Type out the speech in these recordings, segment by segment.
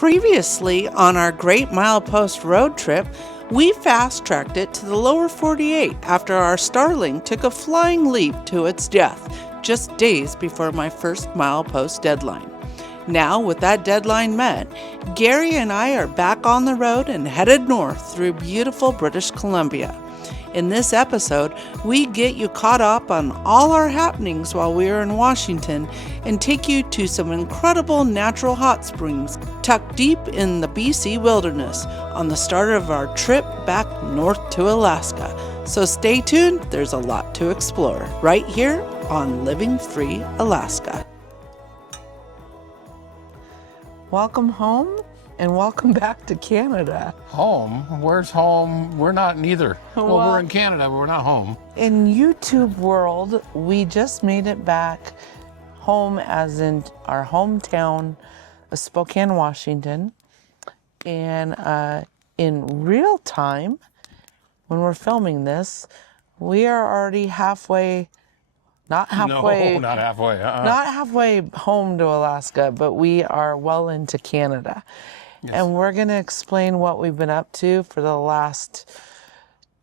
Previously, on our Great Milepost Road Trip, we fast-tracked it to the lower 48 after our Starling took a flying leap to its death, just days before my first milepost deadline. Now, with that deadline met, Gary and I are back on the road and headed north through beautiful British Columbia. In this episode, we get you caught up on all our happenings while we were in Washington and take you to some incredible natural hot springs tucked deep in the BC wilderness on the start of our trip back north to Alaska. So stay tuned, there's a lot to explore right here on Living Free Alaska. Welcome home and welcome back to Canada. Home? Where's home? We're not neither. Well, we're in Canada, but we're not home. In YouTube world, we just made it back home, as in our hometown of Spokane, Washington. And in real time, when we're filming this, we are already halfway. Not halfway. No, not halfway. Not halfway home to Alaska, but we are well into Canada. Yes. And we're going to explain what we've been up to for the last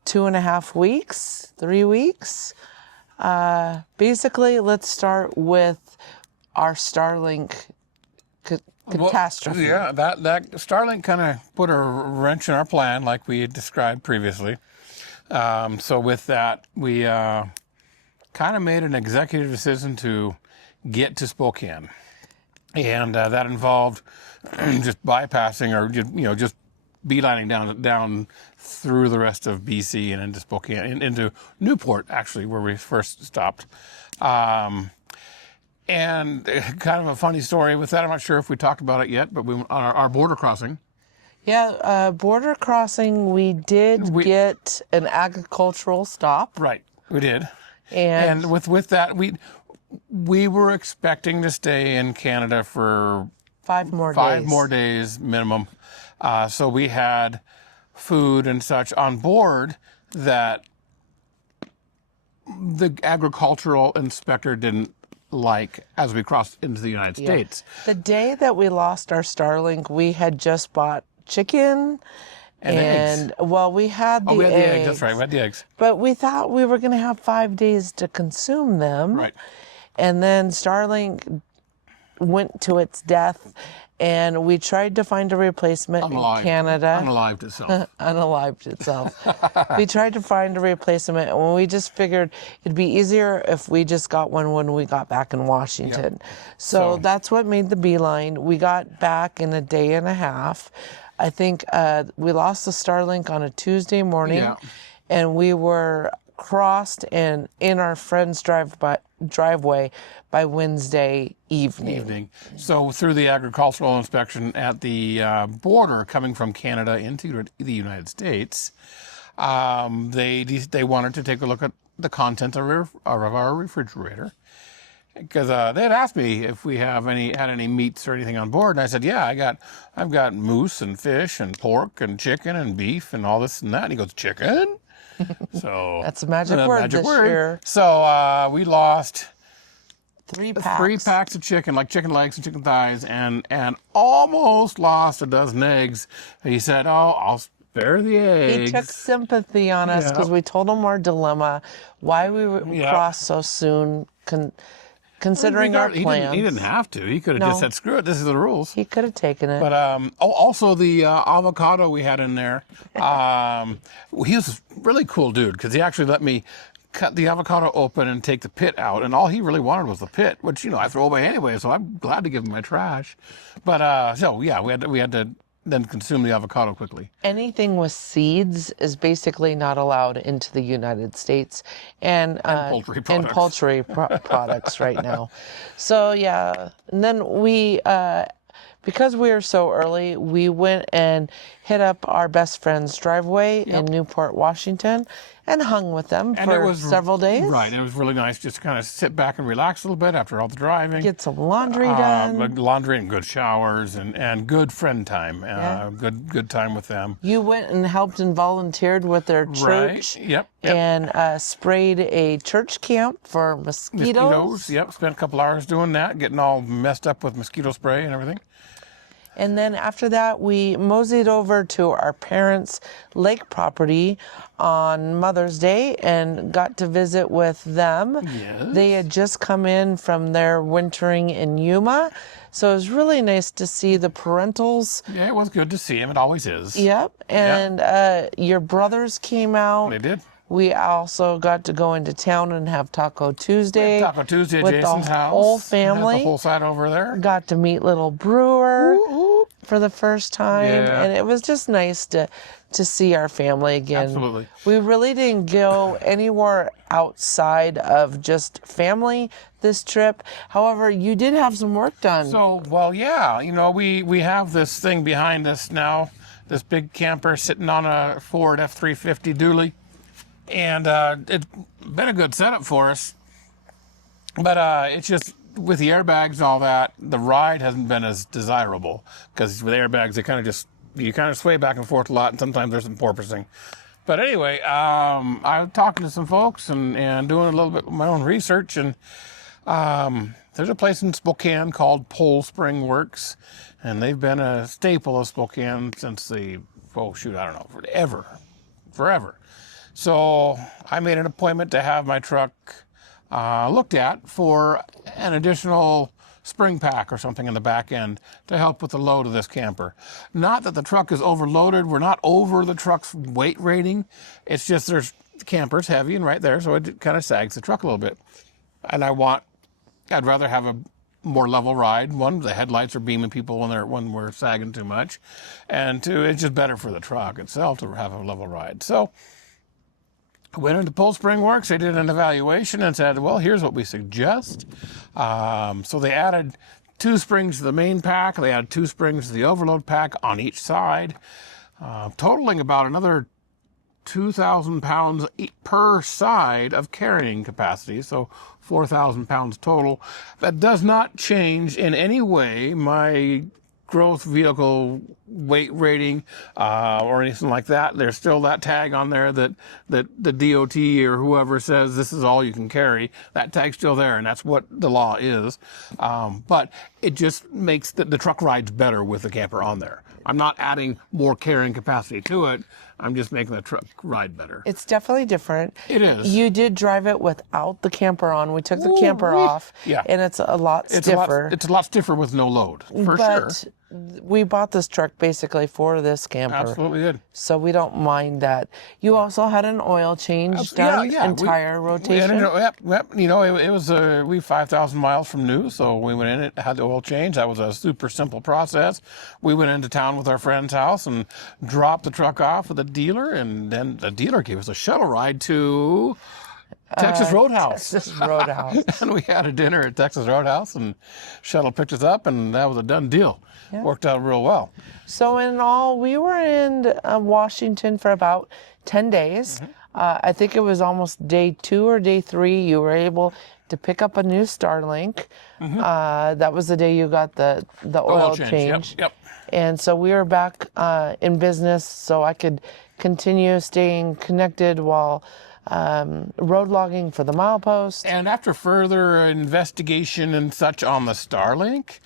2.5 weeks, 3 weeks. Basically, let's start with our Starlink catastrophe. Well, yeah, that Starlink kind of put a wrench in our plan, like we had described previously. So with that, we kind of made an executive decision to get to Spokane, and that involved just bypassing or just beelining down through the rest of BC and into Spokane, into Newport, actually, where we first stopped. And kind of a funny story with that. I'm not sure if we talked about it yet, but on our border crossing. Yeah, border crossing, we get an agricultural stop. Right, we did. And with that, we were expecting to stay in Canada for 5 more days minimum. So we had food and such on board that the agricultural inspector didn't like as we crossed into the United States. The day that we lost our Starlink, we had just bought chicken. And eggs. Well, we had the eggs. That's right, we had the eggs. But we thought we were going to have 5 days to consume them. Right. And then Starlink went to its death, and we tried to find a replacement in Canada. Unalived itself. Unalived itself. We tried to find a replacement, and we just figured it'd be easier if we just got one when we got back in Washington. Yep. So that's what made the beeline. We got back in a day and a half. I think we lost the Starlink on a Tuesday morning, and we were crossed and in our friend's driveway by Wednesday evening. So through the agricultural inspection at the border coming from Canada into the United States, they wanted to take a look at the content of our refrigerator. Because they had asked me if we had any meats or anything on board, and I said, yeah, I've got moose and fish and pork and chicken and beef and all this and that. And he goes, chicken? So that's a magic word this year. So we lost 3 packs. 3 packs of chicken, like chicken legs and chicken thighs, and almost lost a dozen eggs. And he said, I'll spare the eggs. He took sympathy on us because we told him our dilemma, why we crossed so soon. Considering our plans. He didn't have to. He could have just said, screw it, this is the rules. He could have taken it. But also the avocado we had in there. He was a really cool dude because he actually let me cut the avocado open and take the pit out. And all he really wanted was the pit, which, I throw away anyway, so I'm glad to give him my trash. But, we had to then consume the avocado quickly. Anything with seeds is basically not allowed into the United States and poultry products right now. So and then we because we were so early, we went and hit up our best friend's driveway in Newport, Washington, and hung with them for several days. Right, and it was really nice just to kind of sit back and relax a little bit after all the driving. Get some laundry done. Laundry and good showers and good friend time. Good time with them. You went and helped and volunteered with their church. Right. Yep. And sprayed a church camp for mosquitoes. Yep, spent a couple hours doing that, getting all messed up with mosquito spray and everything. And then after that, we moseyed over to our parents' lake property on Mother's Day and got to visit with them. Yes. They had just come in from their wintering in Yuma. So it was really nice to see the parentals. Yeah, it was good to see him. It always is. Yep. And your brothers came out. They did. We also got to go into town and have Taco Tuesday. Taco Tuesday at with Jason's the house. whole Had family. the whole side over there. Got to meet little Brewer Ooh. for the first time. Yeah. And it was just nice to see our family again. Absolutely. We really didn't go anywhere outside of just family this trip. However, you did have some work done. So, well, yeah, you know, we have this thing behind us now, this big camper sitting on a Ford F-350 dually. And it's been a good setup for us. But it's just, with the airbags and all that, the ride hasn't been as desirable. Because with airbags, they kind of just, you kind of sway back and forth a lot, and sometimes there's some porpoising. But anyway, I was talking to some folks and doing a little bit of my own research, and there's a place in Spokane called Pole Spring Works, and they've been a staple of Spokane since the, oh shoot, I don't know, forever. So I made an appointment to have my truck looked at for an additional spring pack or something in the back end to help with the load of this camper. Not that the truck is overloaded. We're not over the truck's weight rating. It's just the camper's heavy and right there, so it kind of sags the truck a little bit. And I'd rather have a more level ride. One, the headlights are beaming people when we're sagging too much. And two, it's just better for the truck itself to have a level ride. So I went into Pole Spring Works, they did an evaluation and said, well, here's what we suggest. So they added 2 springs to the main pack, they added 2 springs to the overload pack on each side, totaling about another 2,000 pounds per side of carrying capacity, so 4,000 pounds total. That does not change in any way my gross vehicle weight rating or anything like that. There's still that tag on there that the DOT or whoever says this is all you can carry. That tag's still there, and that's what the law is. But it just makes the truck rides better with the camper on there. I'm not adding more carrying capacity to it. I'm just making the truck ride better. It's definitely different. It is. You did drive it without the camper on. We took the camper off, and it's a lot stiffer. It's a lot stiffer with no load, for sure. We bought this truck basically for this camper. Absolutely did. So we don't mind that. You also had an oil change done, and tire rotation. Yep. You know, it was we 5,000 miles from new, so we went in. It had the oil change. That was a super simple process. We went into town with our friend's house and dropped the truck off with the dealer, and then the dealer gave us a shuttle ride to Texas Roadhouse. Texas Roadhouse. And we had a dinner at Texas Roadhouse, and shuttle picked us up, and that was a done deal. Yeah. Worked out real well. So in all, we were in Washington for about 10 days. Mm-hmm. I think it was almost day 2 or day 3. You were able to pick up a new Starlink. Mm-hmm. That was the day you got the oil change. Yep. And so we were back in business, so I could continue staying connected while road logging for the milepost. And after further investigation and such on the Starlink,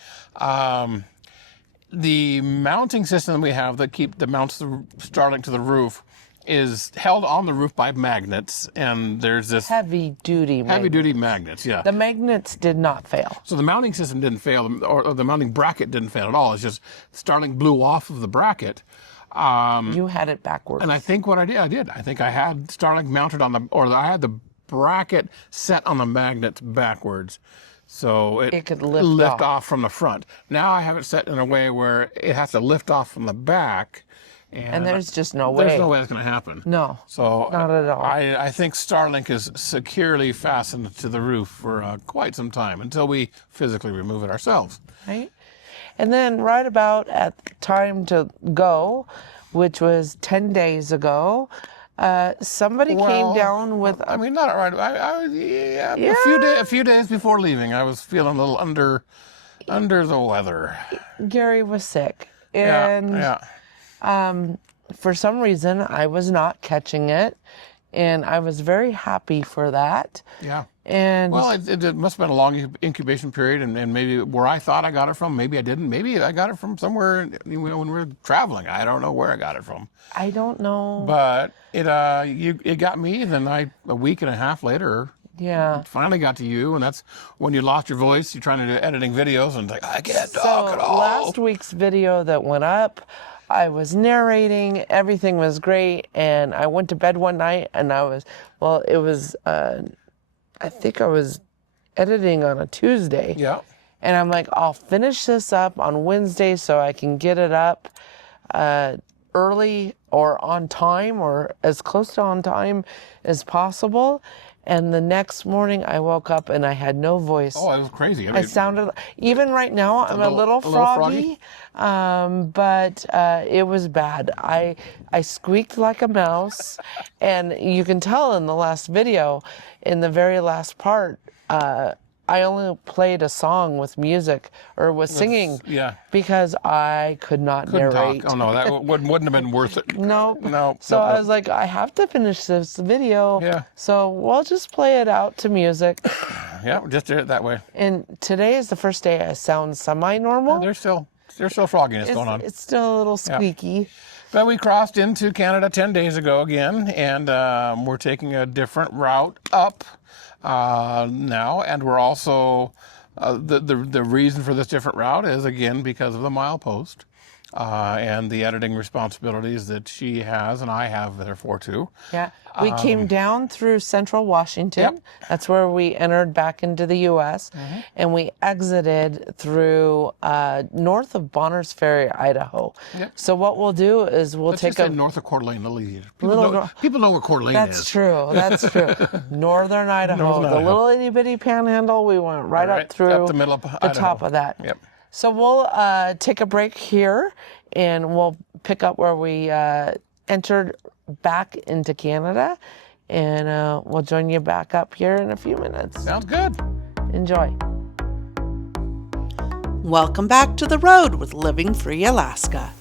the mounting system we have that mounts the Starlink to the roof is held on the roof by magnets, and there's this heavy duty magnets. Yeah, the magnets did not fail, so the mounting system didn't fail, or the mounting bracket didn't fail at all. It's just Starlink blew off of the bracket. You had it backwards, and I think what I did. I think I had Starlink mounted I had the bracket set on the magnets backwards, so it could lift off from the front. Now I have it set in a way where it has to lift off from the back. And there's just no way. There's no way that's going to happen. No, so not at all. I think Starlink is securely fastened to the roof for quite some time until we physically remove it ourselves. Right. And then right about at time to go, which was 10 days ago, somebody came down with... I mean, not right. A few days before leaving, I was feeling a little under the weather. Gary was sick. And for some reason, I was not catching it. And I was very happy for that. Yeah. And Well, it must have been a long incubation period, and maybe where I thought I got it from, maybe I didn't. Maybe I got it from somewhere when we were traveling. I don't know where I got it from. I don't know. But it got me, and then a week and a half later, Yeah. finally got to you, and that's when you lost your voice. You're trying to do editing videos, and like, I can't talk at all. Last week's video that went up, I was narrating, everything was great, and I went to bed one night, and it was, I think I was editing on a Tuesday. Yeah. And I'm like, I'll finish this up on Wednesday so I can get it up early or on time or as close to on time as possible. And the next morning I woke up and I had no voice. Oh, it was crazy. I sounded, even right now, I'm a little froggy, but it was bad. I squeaked like a mouse, and you can tell in the last video, in the very last part, I only played a song with music or with singing because I couldn't narrate. Talk. Oh, no, that wouldn't have been worth it. No. So nope. I was like, I have to finish this video. Yeah. So we'll just play it out to music. Yeah, just did it that way. And today is the first day I sound semi-normal. There's still frogginess going on. It's still a little squeaky. Yeah. But we crossed into Canada 10 days ago again, and we're taking a different route up now, and we're also the reason for this different route is again because of the milepost and the editing responsibilities that she has and I have therefore too. Yeah, we came down through central Washington. Yep. That's where we entered back into the U.S. And we exited through north of Bonners Ferry, Idaho. Yep. So what we'll do is we'll Let's take just say north of Coeur d'Alene. People know where Coeur d'Alene That's is. true. That's true. Northern Idaho, the little itty bitty panhandle. We went right up through up the middle of Idaho. top of that. Yep. So we'll take a break here, and we'll pick up where we entered back into Canada, and we'll join you back up here in a few minutes. Sounds good. Enjoy. Welcome back to the road with Living Free Alaska.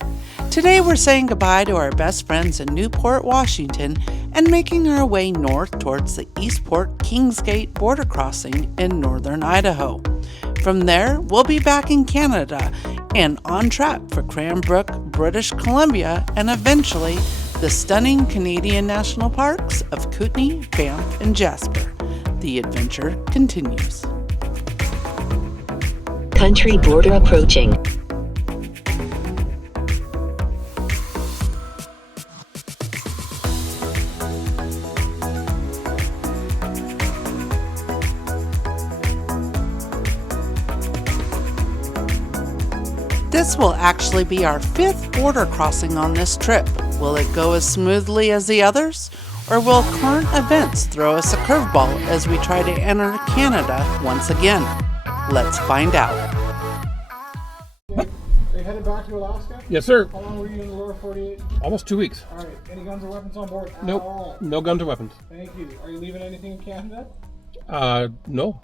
Today we're saying goodbye to our best friends in Newport, Washington, and making our way north towards the Eastport-Kingsgate border crossing in northern Idaho. From there, we'll be back in Canada and on track for Cranbrook, British Columbia, and eventually the stunning Canadian national parks of Kootenay, Banff, and Jasper. The adventure continues. Country border approaching. This will actually be our 5th border crossing on this trip. Will it go as smoothly as the others? Or will current events throw us a curveball as we try to enter Canada once again? Let's find out. Are you headed back to Alaska? Yes, sir. How long were you in the lower 48? Almost 2 weeks. All right. Any guns or weapons on board? At Nope. all? No guns or weapons. Thank you. Are you leaving anything in Canada? No.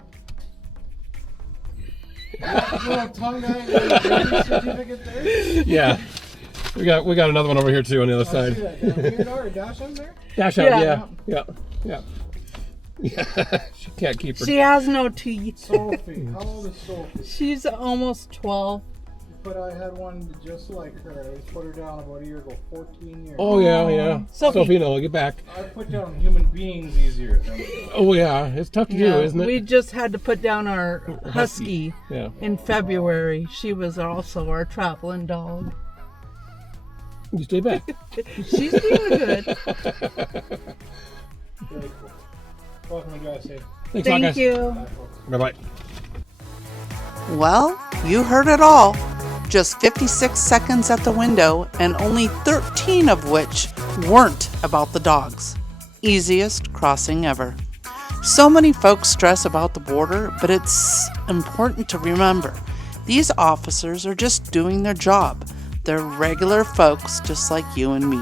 Little tongue guy birth certificate there. Yeah. We got another one over here too on the other I side. see that down here, or a dash on there. Dash out, yeah. She can't keep her. She has no teeth. Sophie. How old is Sophie? She's almost 12. But I had one just like her. I just put her down about a year ago, 14 years. Oh yeah. Sophie. Sophie, no, get back. I put down human beings easier than Oh yeah, it's tough to do, isn't it? We just had to put down our husky Yeah. in February. She was also our traveling dog. You stay back. She's doing good. Very cool. Welcome and drive safe. Thanks a lot, Thank guys. you. Bye-bye. Well, you heard it all. Just 56 seconds at the window, and only 13 of which weren't about the dogs. Easiest crossing ever. So many folks stress about the border, but it's important to remember, these officers are just doing their job. They're regular folks just like you and me.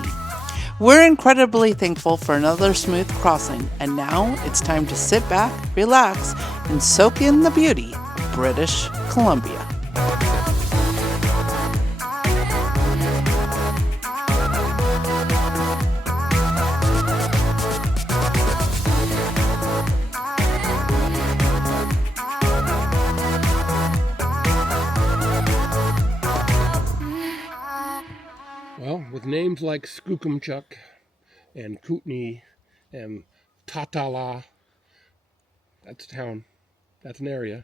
We're incredibly thankful for another smooth crossing, and now it's time to sit back, relax, and soak in the beauty of British Columbia. Well, with names like Skookumchuck and Kootenai and Tatala, that's a town. That's an area.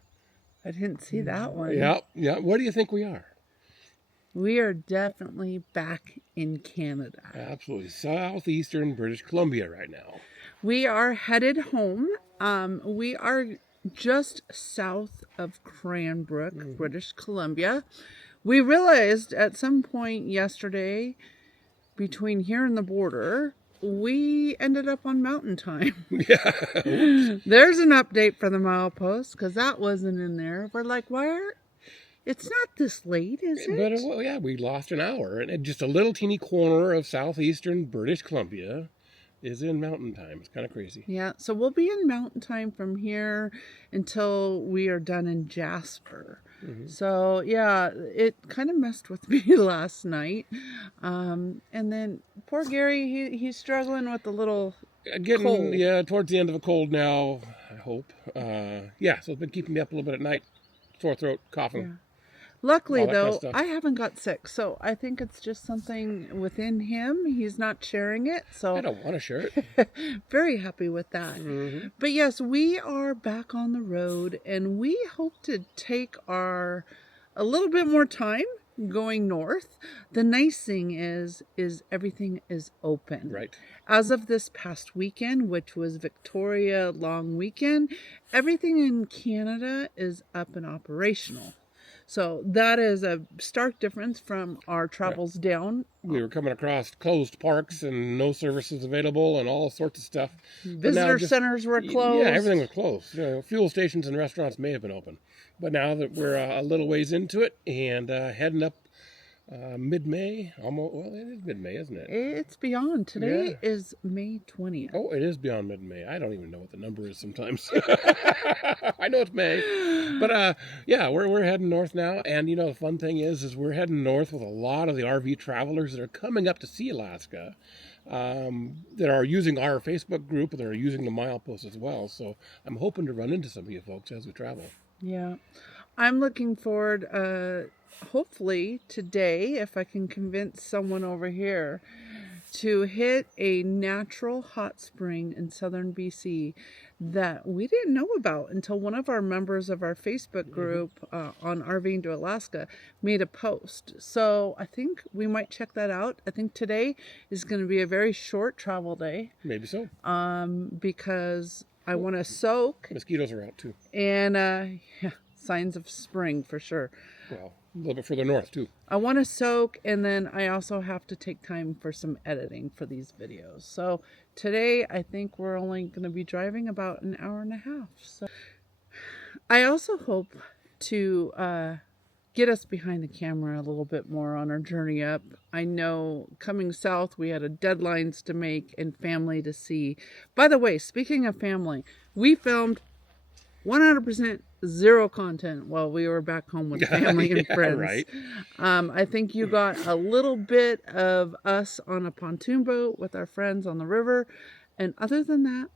I didn't see that one. Yeah, yeah. What do you think we are? We are definitely back in Canada. Absolutely. Southeastern British Columbia right now. We are headed home. We are just south of Cranbrook, British Columbia. We realized at some point yesterday, between here and the border, we ended up on mountain time. Yeah. There's an update for the milepost, because that wasn't in there. We're like, it's not this late, is it? But, well, yeah, we lost an hour. And just a little teeny corner of southeastern British Columbia is in mountain time. It's kind of crazy. Yeah, so we'll be in mountain time from here until we are done in Jasper. So, yeah, it kind of messed with me last night. And then poor Gary, he's struggling with a little Getting, cold. yeah, towards the end of a cold now, I hope. Yeah, so it's been keeping me up a little bit at night. Sore throat, coughing. Yeah. Luckily, all that kind of though, stuff. I haven't got sick, so I think it's just something within him. He's not sharing it, so I don't want to share it. very happy with that. But yes, we are back on the road, and we hope to take a little bit more time going north. The nice thing is everything is open. Right. As of this past weekend, which was Victoria long weekend, everything in Canada is up and operational. So that is a stark difference from our travels down. We were coming across closed parks and no services available and all sorts of stuff. But now Visitor centers were closed. Yeah, everything was closed. Fuel stations and restaurants may have been open. But now that we're a little ways into it and heading up mid-May, almost, well, it is mid-May, isn't it? It's beyond. Today is May 20th. Oh, it is beyond mid-May. I don't even know what the number is sometimes. I know it's May. But, yeah, we're heading north now. And, the fun thing is we're heading north with a lot of the RV travelers that are coming up to see Alaska, that are using our Facebook group and that are using the milepost as well. So I'm hoping to run into some of you folks as we travel. Yeah. I'm looking forward, hopefully today, if I can convince someone over here to hit a natural hot spring in southern BC that we didn't know about until one of our members of our Facebook group on RVing to Alaska made a post. So I think we might check that out. I think today is going to be a very short travel day. Maybe so. Because I want to soak. Mosquitoes are out too. And yeah, signs of spring for sure. Well, a little bit further north too. I want to soak, and then I also have to take time for some editing for these videos. So today I think we're only going to be driving about an hour and a half. So I also hope to get us behind the camera a little bit more on our journey up. I know coming south we had deadlines to make and family to see. By the way, speaking of family, we filmed 100% zero content while we were back home with family and friends. Right. I think you got a little bit of us on a pontoon boat with our friends on the river. And other than that,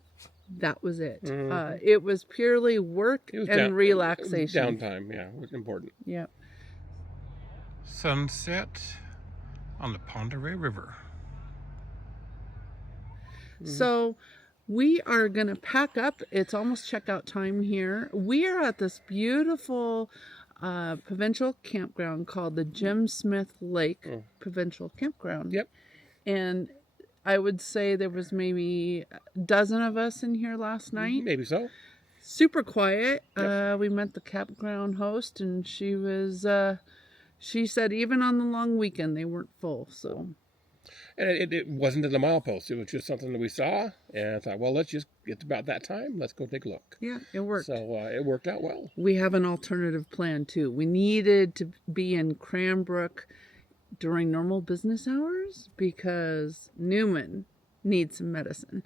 that was it. It was purely work and relaxation. Downtime, yeah, it was important. Yeah. Sunset on the Pend Oreille River. So we are going to pack up. It's almost checkout time here. We are at this beautiful provincial campground called the Jim Smith Lake Provincial Campground. Yep. And I would say there was maybe a dozen of us in here last night. Maybe so. Super quiet. We met the campground host, and she was, she said even on the long weekend they weren't full. So. And it wasn't in the milepost. It was just something that we saw, and I thought, well, it's about that time. Let's go take a look. Yeah, it worked. So it worked out well. We have an alternative plan too. We needed to be in Cranbrook during normal business hours because Newman needs some medicine.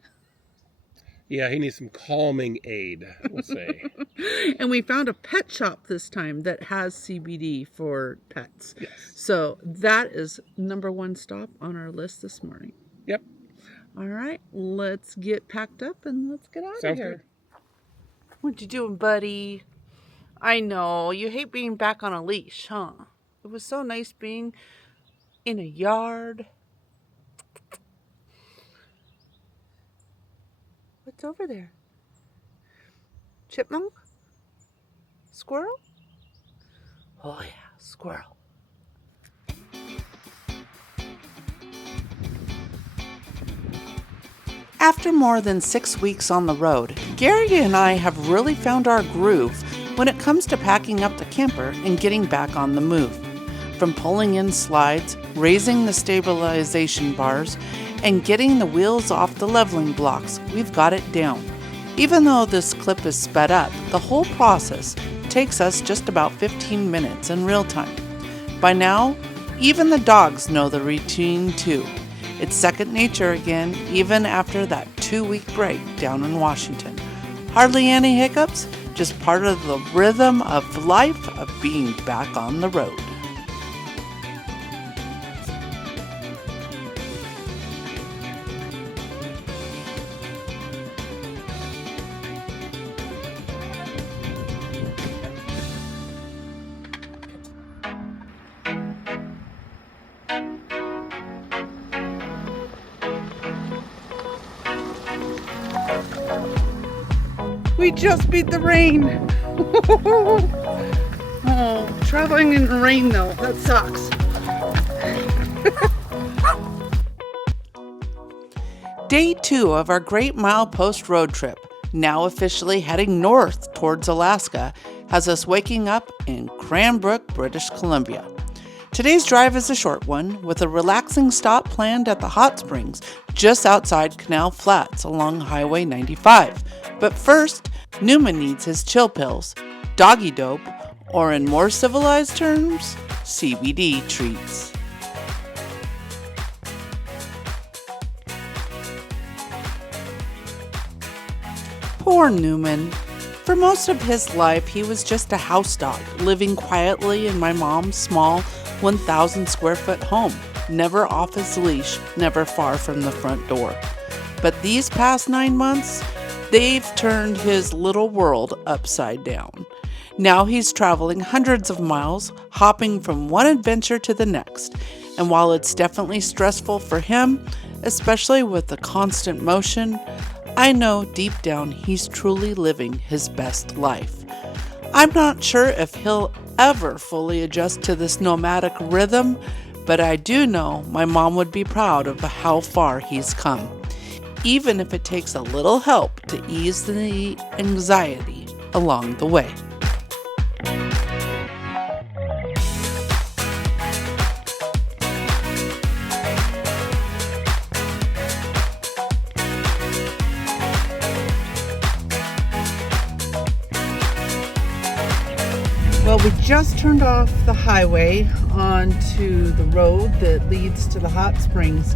Yeah, he needs some calming aid, we'll say. And we found a pet shop this time that has CBD for pets. Yes. So that is number one stop on our list this morning. Yep. All right, let's get packed up and let's get out of Sounds here. good. What you doing, buddy? I know, you hate being back on a leash, huh? It was so nice being in a yard. What's over there? Chipmunk? Squirrel? Oh yeah, squirrel. After more than 6 weeks on the road, Gary and I have really found our groove when it comes to packing up the camper and getting back on the move. From pulling in slides, raising the stabilization bars, and getting the wheels off the leveling blocks, we've got it down. Even though this clip is sped up, the whole process takes us just about 15 minutes in real time. By now, even the dogs know the routine too. It's second nature again, even after that 2-week break down in Washington. Hardly any hiccups, just part of the rhythm of life of being back on the road. We just beat the rain. Oh, traveling in the rain though, that sucks. Day 2 of our Great Milepost Road Trip, now officially heading north towards Alaska, has us waking up in Cranbrook, British Columbia. Today's drive is a short one, with a relaxing stop planned at the hot springs just outside Canal Flats along Highway 95. But first, Newman needs his chill pills, doggy dope, or in more civilized terms, CBD treats. Poor Newman. For most of his life, he was just a house dog, living quietly in my mom's small 1,000 square foot home, never off his leash, never far from the front door. But these past 9 months, they've turned his little world upside down. Now he's traveling hundreds of miles, hopping from one adventure to the next. And while it's definitely stressful for him, especially with the constant motion, I know deep down he's truly living his best life. I'm not sure if he'll ever fully adjust to this nomadic rhythm, but I do know my mom would be proud of how far he's come, even if it takes a little help to ease the anxiety along the way. Well, we just turned off the highway onto the road that leads to the hot springs.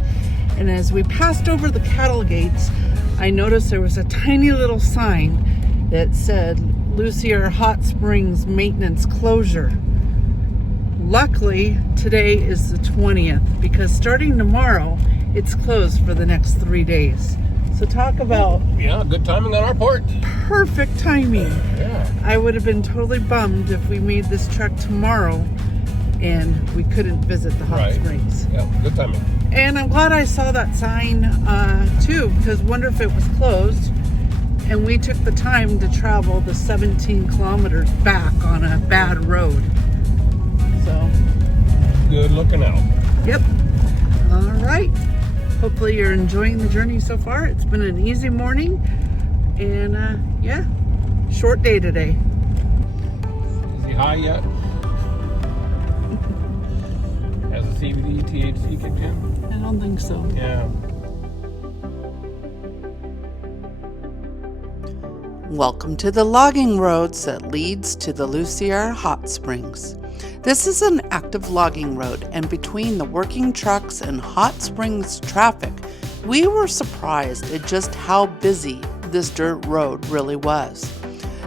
And as we passed over the cattle gates, I noticed there was a tiny little sign that said Lussier Hot Springs Maintenance Closure. Luckily, today is the 20th because starting tomorrow, it's closed for the next 3 days. So talk about Good timing on our part. perfect timing. Yeah. I would have been totally bummed if we made this trek tomorrow and we couldn't visit the hot springs. Yeah, good timing. And I'm glad I saw that sign too, because wonder if it was closed. And we took the time to travel the 17 kilometers back on a bad road. So, Good looking out. yep. All right. Hopefully you're enjoying the journey so far. It's been an easy morning. And yeah, short day today. Is he high yet? Has the CBD, THC kicked in? I don't think so. Yeah. Welcome to the logging roads that leads to the Lussier Hot Springs. This is an active logging road, and between the working trucks and hot springs traffic, we were surprised at just how busy this dirt road really was.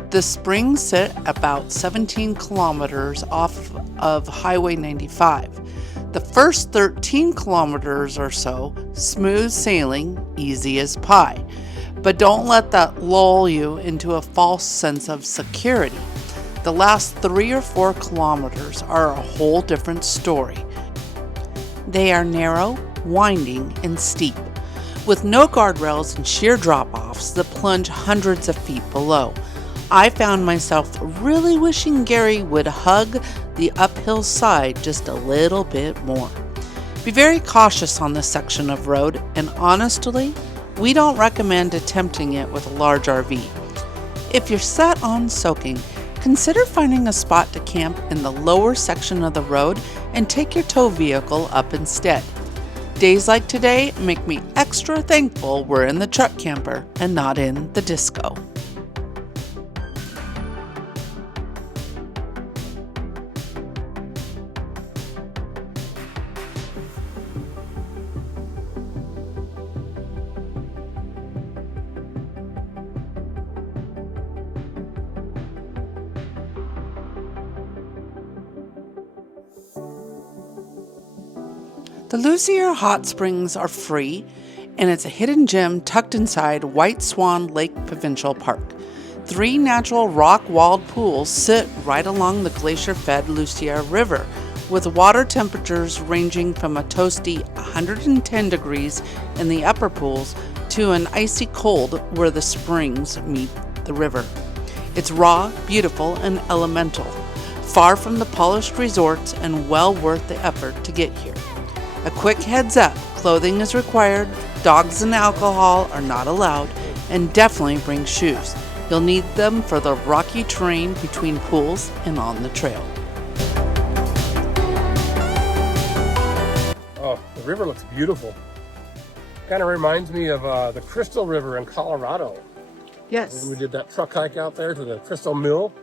The springs sit about 17 kilometers off of Highway 95. The first 13 kilometers or so, smooth sailing, easy as pie. But don't let that lull you into a false sense of security. The last 3 or 4 kilometers are a whole different story. They are narrow, winding, and steep, with no guardrails and sheer drop-offs that plunge hundreds of feet below. I found myself really wishing Gary would hug the uphill side just a little bit more. Be very cautious on this section of road, and honestly, we don't recommend attempting it with a large RV. If you're set on soaking, consider finding a spot to camp in the lower section of the road and take your tow vehicle up instead. Days like today make me extra thankful we're in the truck camper and not in the disco. The Lussier Hot Springs are free, and it's a hidden gem tucked inside Whiteswan Lake Provincial Park. 3 natural rock-walled pools sit right along the glacier-fed Lussier River, with water temperatures ranging from a toasty 110 degrees in the upper pools to an icy cold where the springs meet the river. It's raw, beautiful, and elemental, far from the polished resorts and well worth the effort to get here. A quick heads up, clothing is required, dogs and alcohol are not allowed, and definitely bring shoes. You'll need them for the rocky terrain between pools and on the trail. Oh, the river looks beautiful. Kind of reminds me of the Crystal River in Colorado. Yes. When we did that truck hike out there to the Crystal Mill,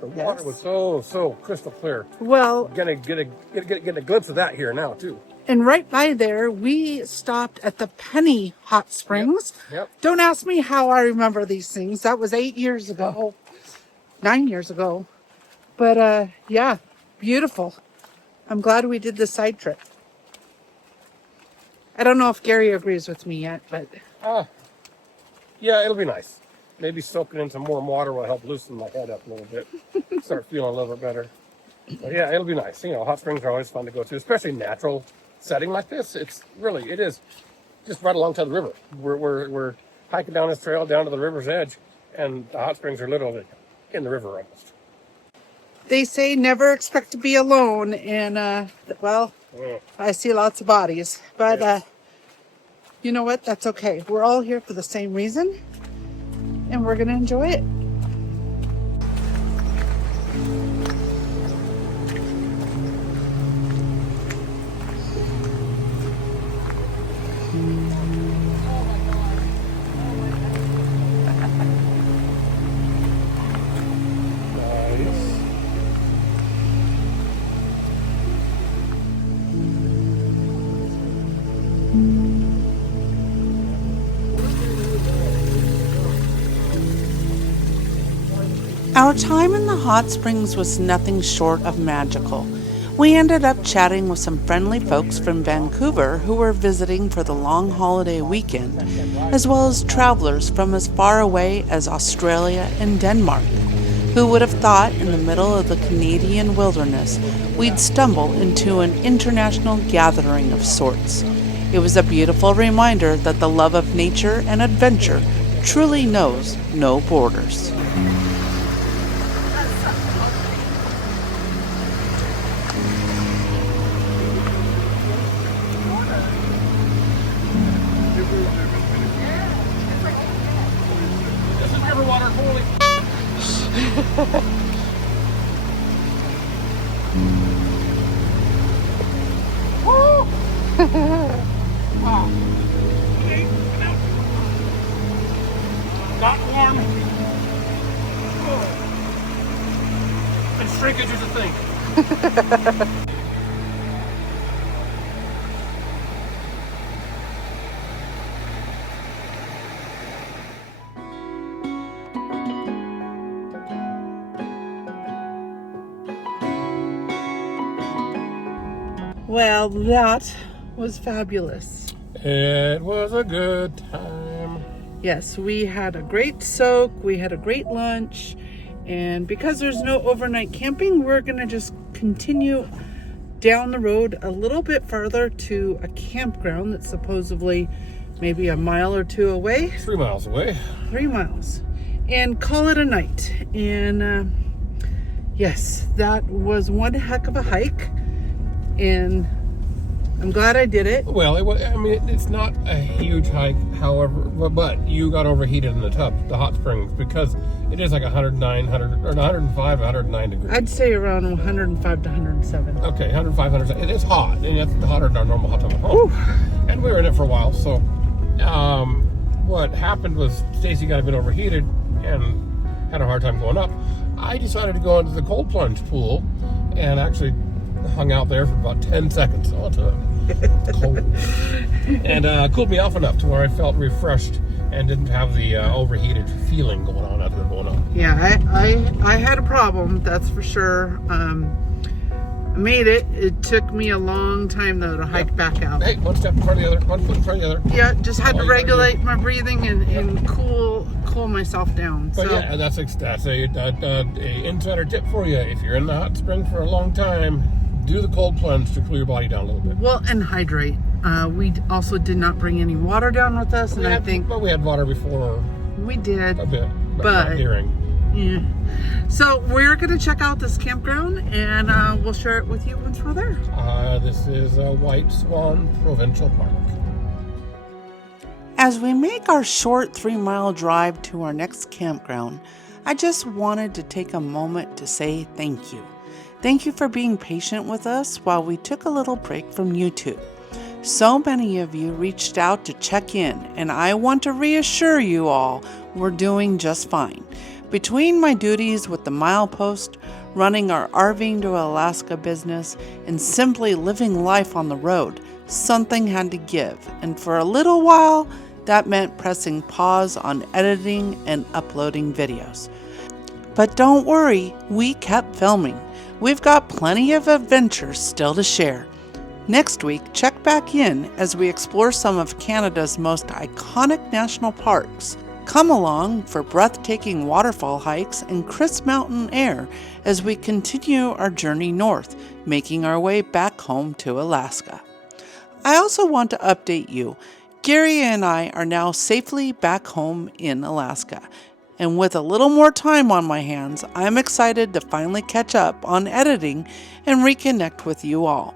the water was so crystal clear. Well, Gonna get a glimpse of that here now too. and right by there, we stopped at the Penny Hot Springs. Yep. Don't ask me how I remember these things. That was 8 years ago, 9 years ago. But yeah, beautiful. I'm glad we did the side trip. I don't know if Gary agrees with me yet, but Yeah, it'll be nice. Maybe soaking in some warm water will help loosen my head up a little bit. Start feeling a little bit better. But yeah, it'll be nice. You know, hot springs are always fun to go to, especially natural setting like this. It is just right alongside the river. We're hiking down this trail down to the river's edge, and the hot springs are literally in the river almost. they say never expect to be alone. And well, I see lots of bodies, but you know what? That's okay. We're all here for the same reason, and we're gonna enjoy it. Nice. Our time in the hot springs was nothing short of magical. We ended up chatting with some friendly folks from Vancouver who were visiting for the long holiday weekend, as well as travelers from as far away as Australia and Denmark. Who would have thought in the middle of the Canadian wilderness we'd stumble into an international gathering of sorts? It was a beautiful reminder that the love of nature and adventure truly knows no borders. This is river water, holy. Not warm. And shrinkage is a thing. Well, that was fabulous. It was a good time. Yes, we had a great soak, we had a great lunch, and because there's no overnight camping, we're gonna just continue down the road a little bit further to a campground that's supposedly maybe a mile or two away. 3 miles away. 3 miles. And call it a night. And yes, that was one heck of a hike. And I'm glad I did it. Well, it's not a huge hike, however, but you got overheated in the tub, the hot springs, because it is like 105, 109 degrees. I'd say around 105 to 107. Okay, 105, 107. It is hot, and it's hotter than our normal hot tub at home. Ooh. And we were in it for a while, so what happened was Stacy got a bit overheated and had a hard time going up. I decided to go into the cold plunge pool and actually hung out there for about 10 seconds. Oh, it's cold. And cooled me off enough to where I felt refreshed and didn't have the overheated feeling going on out there going on. Yeah, I had a problem, that's for sure. I made it. It took me a long time though to hike back out. Hey, one step in front of the other, one foot in front of the other. Yeah, just had to regulate my breathing and cool myself down. But so yeah, that's a insider tip for you. If you're in the hot spring for a long time, do the cold plunge to cool your body down a little bit. Well, and hydrate. We also did not bring any water down with us, and I think we had water before. We did a bit, but not during. Yeah. So we're gonna check out this campground, and we'll share it with you once we're there. This is Whiteswan Provincial Park. As we make our short 3-mile drive to our next campground, I just wanted to take a moment to say thank you. Thank you for being patient with us while we took a little break from YouTube. So many of you reached out to check in, and I want to reassure you all we're doing just fine. Between my duties with the Milepost, running our RVing to Alaska business, and simply living life on the road, something had to give, and for a little while, that meant pressing pause on editing and uploading videos. But don't worry, we kept filming. We've got plenty of adventures still to share. Next week, check back in as we explore some of Canada's most iconic national parks. Come along for breathtaking waterfall hikes and crisp mountain air as we continue our journey north, making our way back home to Alaska. I also want to update you. Gary and I are now safely back home in Alaska. And with a little more time on my hands, I'm excited to finally catch up on editing and reconnect with you all.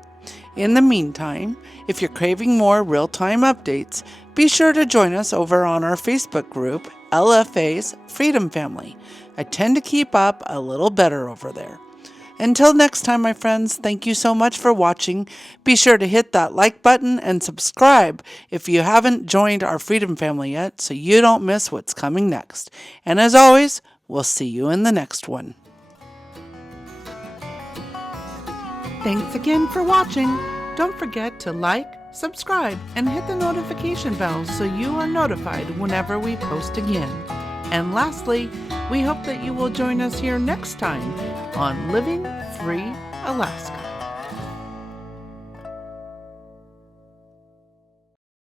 In the meantime, if you're craving more real-time updates, be sure to join us over on our Facebook group, LFA's Freedom Family. I tend to keep up a little better over there. Until next time, my friends, thank you so much for watching. Be sure to hit that like button and subscribe if you haven't joined our Freedom Family yet, so you don't miss what's coming next. And as always, we'll see you in the next one. Thanks again for watching. Don't forget to like, subscribe, and hit the notification bell so you are notified whenever we post again. And lastly, we hope that you will join us here next time on Living Free Alaska.